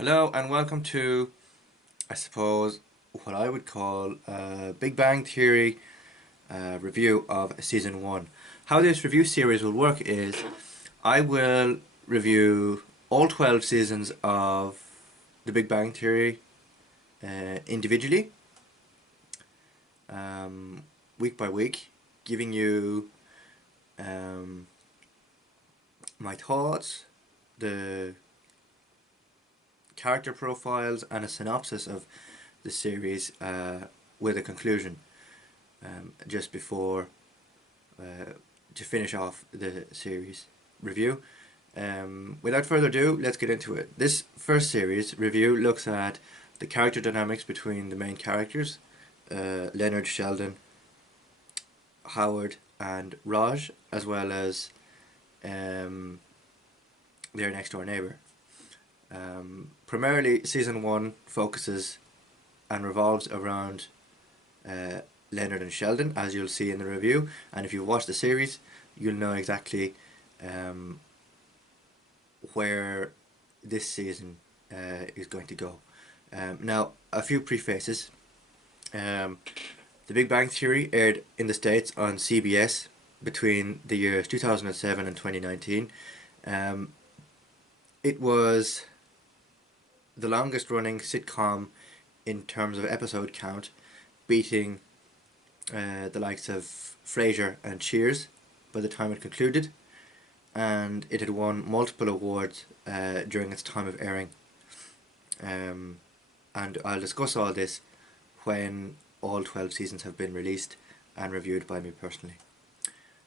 Hello and welcome to, I suppose, what I would call a Big Bang Theory review of Season 1. How this review series will work is I will review all 12 seasons of The Big Bang Theory individually, week by week, giving you my thoughts, the character profiles and a synopsis of the series with a conclusion just before to finish off the series review. Without further ado, let's get into it. This first series review looks at the character dynamics between the main characters, Leonard, Sheldon, Howard and Raj, as well as their next door neighbour. Primarily, Season 1 focuses and revolves around Leonard and Sheldon, as you'll see in the review, and if you've watched the series you'll know exactly where this season is going to go. Now, a few prefaces. The Big Bang Theory aired in the States on CBS between the years 2007 and 2019. It was the longest running sitcom in terms of episode count, beating the likes of Frasier and Cheers by the time it concluded, and it had won multiple awards during its time of airing. And I'll discuss all this when all 12 seasons have been released and reviewed by me personally.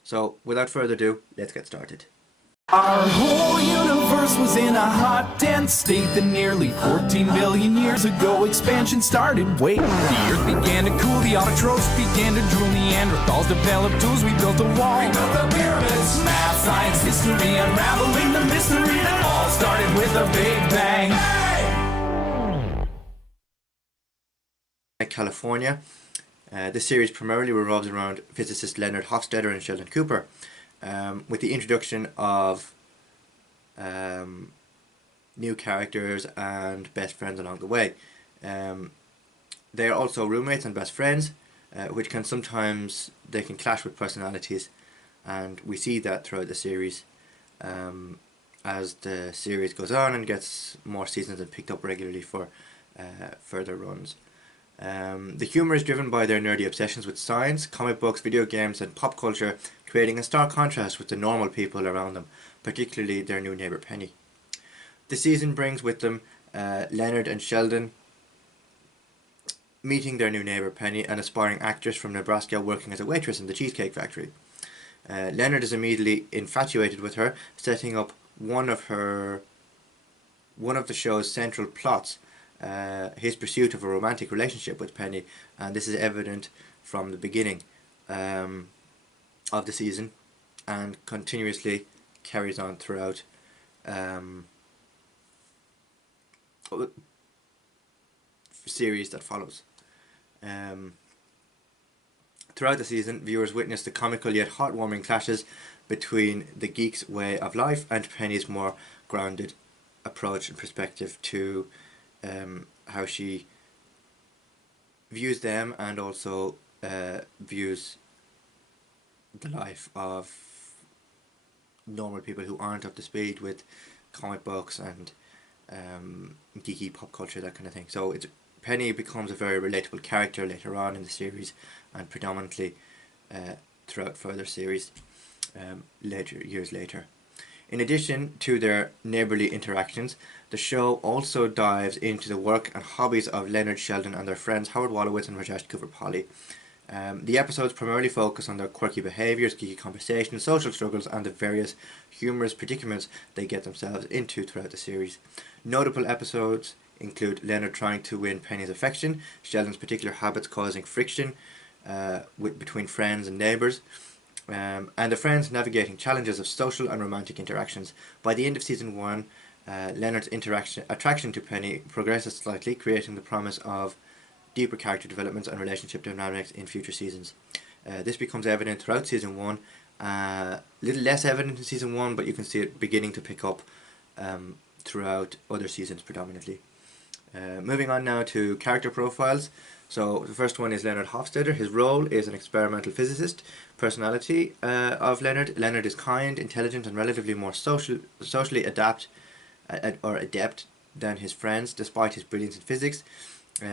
So without further ado, let's get started. Our whole universe was in a hot, dense state that nearly 14 billion years ago expansion started. Wait, the earth began to cool, the autotrophs began to drool, Neanderthals developed tools, we built a wall. We built the pyramids. Math, science, history, unraveling the mystery that all started with a Big Bang. California. This series primarily revolves around physicists Leonard Hofstadter and Sheldon Cooper, with the introduction of new characters and best friends along the way. They are also roommates and best friends, which can sometimes they can clash with personalities, and we see that throughout the series as the series goes on and gets more seasons and picked up regularly for further runs. The humour is driven by their nerdy obsessions with science, comic books, video games and pop culture, creating a stark contrast with the normal people around them, particularly their new neighbour Penny. The season brings with them Leonard and Sheldon meeting their new neighbour Penny, an aspiring actress from Nebraska working as a waitress in the Cheesecake Factory. Leonard is immediately infatuated with her, setting up one of the show's central plots, his pursuit of a romantic relationship with Penny, and this is evident from the beginning of the season and continuously carries on throughout series that follows. Throughout the season, viewers witness the comical yet heartwarming clashes between the geeks' way of life and Penny's more grounded approach and perspective to how she views them, and also views the life of normal people who aren't up to speed with comic books and geeky pop culture, that kind of thing. So Penny becomes a very relatable character later on in the series, and predominantly throughout further series years later. In addition to their neighbourly interactions, the show also dives into the work and hobbies of Leonard, Sheldon and their friends Howard Wolowitz and Rajesh Cooper-Polly. The episodes primarily focus on their quirky behaviours, geeky conversations, social struggles and the various humorous predicaments they get themselves into throughout the series. Notable episodes include Leonard trying to win Penny's affection, Sheldon's particular habits causing friction between friends and neighbours, and the friends navigating challenges of social and romantic interactions. By the end of Season 1, Leonard's attraction to Penny progresses slightly, creating the promise of deeper character developments and relationship dynamics in future seasons. This becomes evident throughout Season 1, a little less evident in Season 1, but you can see it beginning to pick up throughout other seasons predominantly. Moving on now to character profiles. So the first one is Leonard Hofstadter. His role is an experimental physicist. Personality of Leonard. Leonard is kind, intelligent, and relatively more socially adept than his friends, despite his brilliance in physics.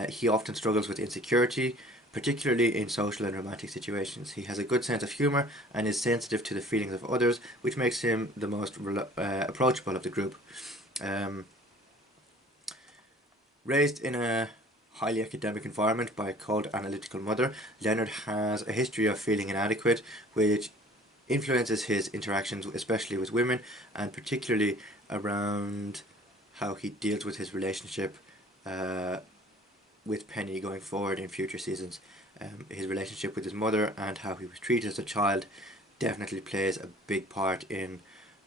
He often struggles with insecurity, particularly in social and romantic situations. He has a good sense of humour and is sensitive to the feelings of others, which makes him the most approachable of the group. Raised in a highly academic environment by a cold analytical mother, Leonard has a history of feeling inadequate, which influences his interactions, especially with women, and particularly around how he deals with his relationship with Penny going forward in future seasons. His relationship with his mother and how he was treated as a child definitely plays a big part in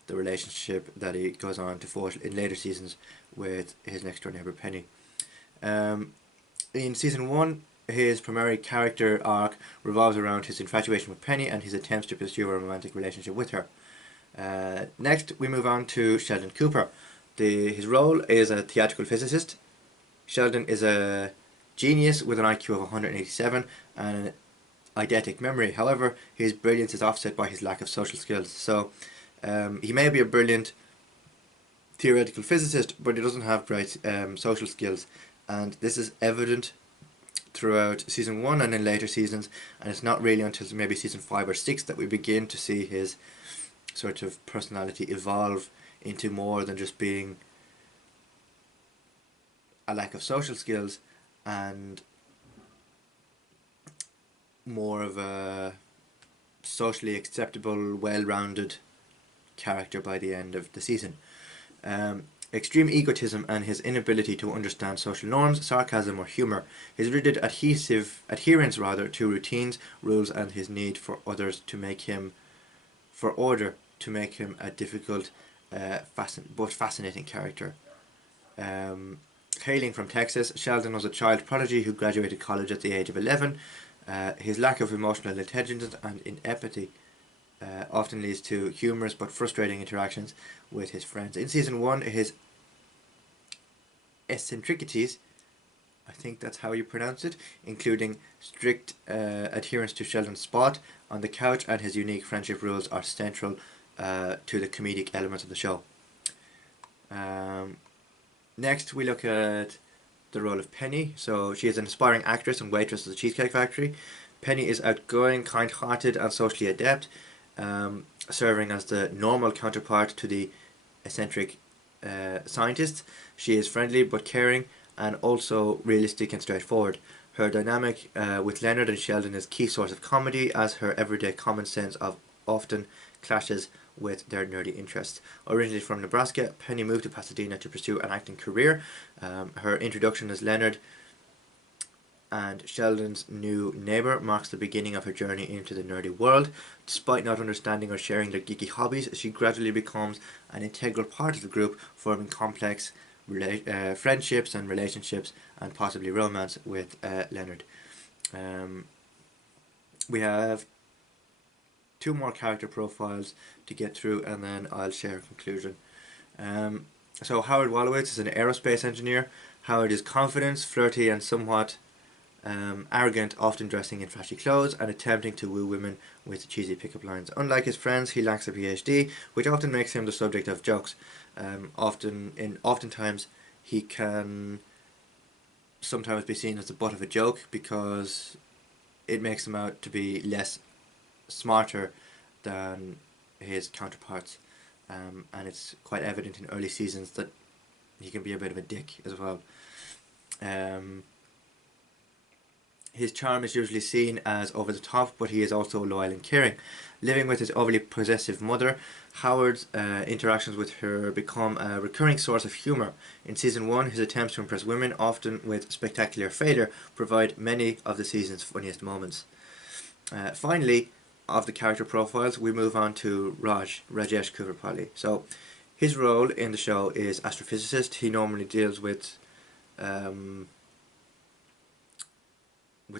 the relationship that he goes on to forge in later seasons with his next door neighbour Penny. In season 1, his primary character arc revolves around his infatuation with Penny and his attempts to pursue a romantic relationship with her. Next, we move on to Sheldon Cooper. His role is a theatrical physicist. Sheldon is a genius with an IQ of 187 and an eidetic memory. However, his brilliance is offset by his lack of social skills. So, he may be a brilliant theoretical physicist, but he doesn't have great social skills. And this is evident throughout season 1 and in later seasons, and it's not really until maybe season 5 or 6 that we begin to see his sort of personality evolve into more than just being a lack of social skills and more of a socially acceptable, well-rounded character by the end of the season. Extreme egotism and his inability to understand social norms, sarcasm or humour, his rigid adherence to routines, rules, and his need for others to make him a difficult but fascinating character. Hailing from Texas, Sheldon was a child prodigy who graduated college at the age of 11. His lack of emotional intelligence and empathy often leads to humorous but frustrating interactions with his friends. In season 1, his eccentricities, I think that's how you pronounce it, including strict adherence to Sheldon's spot on the couch and his unique friendship rules, are central to the comedic elements of the show. Next, we look at the role of Penny. So she is an aspiring actress and waitress at the Cheesecake Factory. Penny is outgoing, kind-hearted, and socially adept, serving as the normal counterpart to the eccentric scientist. She is friendly but caring, and also realistic and straightforward. Her dynamic with Leonard and Sheldon is a key source of comedy, as her everyday common sense often clashes with their nerdy interests. Originally from Nebraska, Penny moved to Pasadena to pursue an acting career. Her introduction as Leonard and Sheldon's new neighbour marks the beginning of her journey into the nerdy world. Despite not understanding or sharing their geeky hobbies, she gradually becomes an integral part of the group, forming complex friendships and relationships, and possibly romance with Leonard. We have 2 more character profiles to get through, and then I'll share a conclusion. So Howard Wolowitz is an aerospace engineer. Howard is confident, flirty, and somewhat arrogant, often dressing in flashy clothes and attempting to woo women with cheesy pickup lines. Unlike his friends, he lacks a PhD, which often makes him the subject of jokes. Oftentimes, he can sometimes be seen as the butt of a joke because it makes him out to be smarter than his counterparts, and it's quite evident in early seasons that he can be a bit of a dick as well. His charm is usually seen as over the top, but he is also loyal and caring. Living with his overly possessive mother, Howard's interactions with her become a recurring source of humour. In season 1, his attempts to impress women, often with spectacular failure, provide many of the season's funniest moments. Finally, of the character profiles, we move on to Rajesh Kuvrapalli. So, his role in the show is astrophysicist. He normally deals with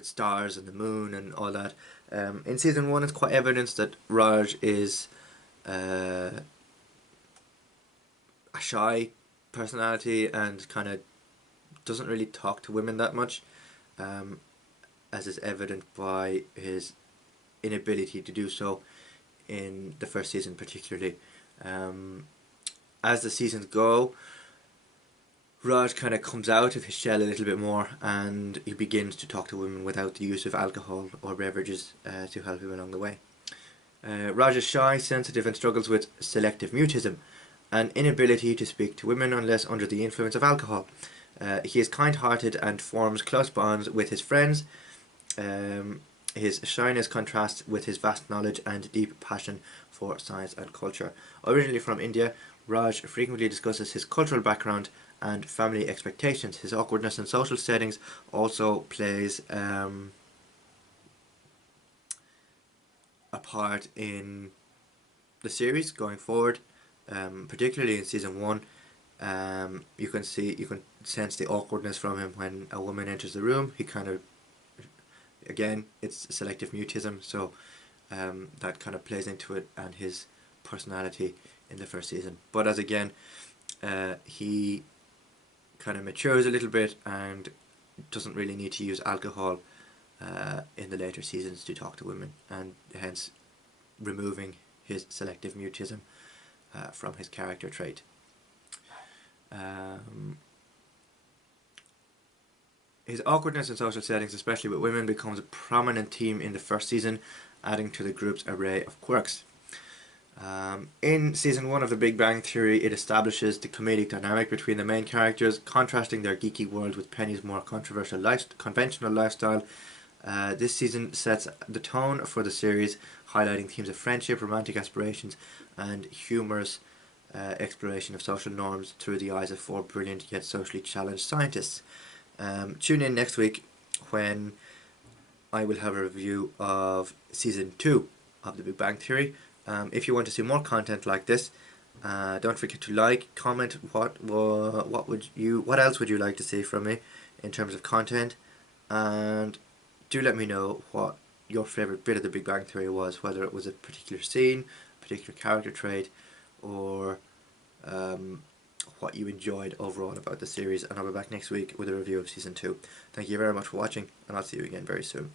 stars and the moon and all that. In season 1, it's quite evident that Raj is a shy personality and kind of doesn't really talk to women that much, as is evident by his inability to do so in the first season particularly. As the seasons go, Raj kind of comes out of his shell a little bit more, and he begins to talk to women without the use of alcohol or beverages to help him along the way. Raj is shy, sensitive, and struggles with selective mutism, an inability to speak to women unless under the influence of alcohol. He is kind-hearted and forms close bonds with his friends. His shyness contrasts with his vast knowledge and deep passion for science and culture. Originally from India, Raj frequently discusses his cultural background and family expectations. His awkwardness in social settings also plays a part in the series going forward, particularly in season 1. You can sense the awkwardness from him when a woman enters the room. He kind of, again, it's selective mutism, so that kind of plays into it and his personality in the first season. But as again, he kind of matures a little bit and doesn't really need to use alcohol in the later seasons to talk to women, and hence removing his selective mutism from his character trait. His awkwardness in social settings, especially with women, becomes a prominent theme in the first season, adding to the group's array of quirks. In season 1 of The Big Bang Theory, it establishes the comedic dynamic between the main characters, contrasting their geeky world with Penny's more controversial conventional lifestyle. This season sets the tone for the series, highlighting themes of friendship, romantic aspirations, and humorous exploration of social norms through the eyes of 4 brilliant yet socially challenged scientists. Tune in next week when I will have a review of season 2 of The Big Bang Theory. If you want to see more content like this, don't forget to like, comment what else would you like to see from me in terms of content, and do let me know what your favourite bit of The Big Bang Theory was, whether it was a particular scene, particular character trait, or what you enjoyed overall about the series. And I'll be back next week with a review of season 2. Thank you very much for watching, and I'll see you again very soon.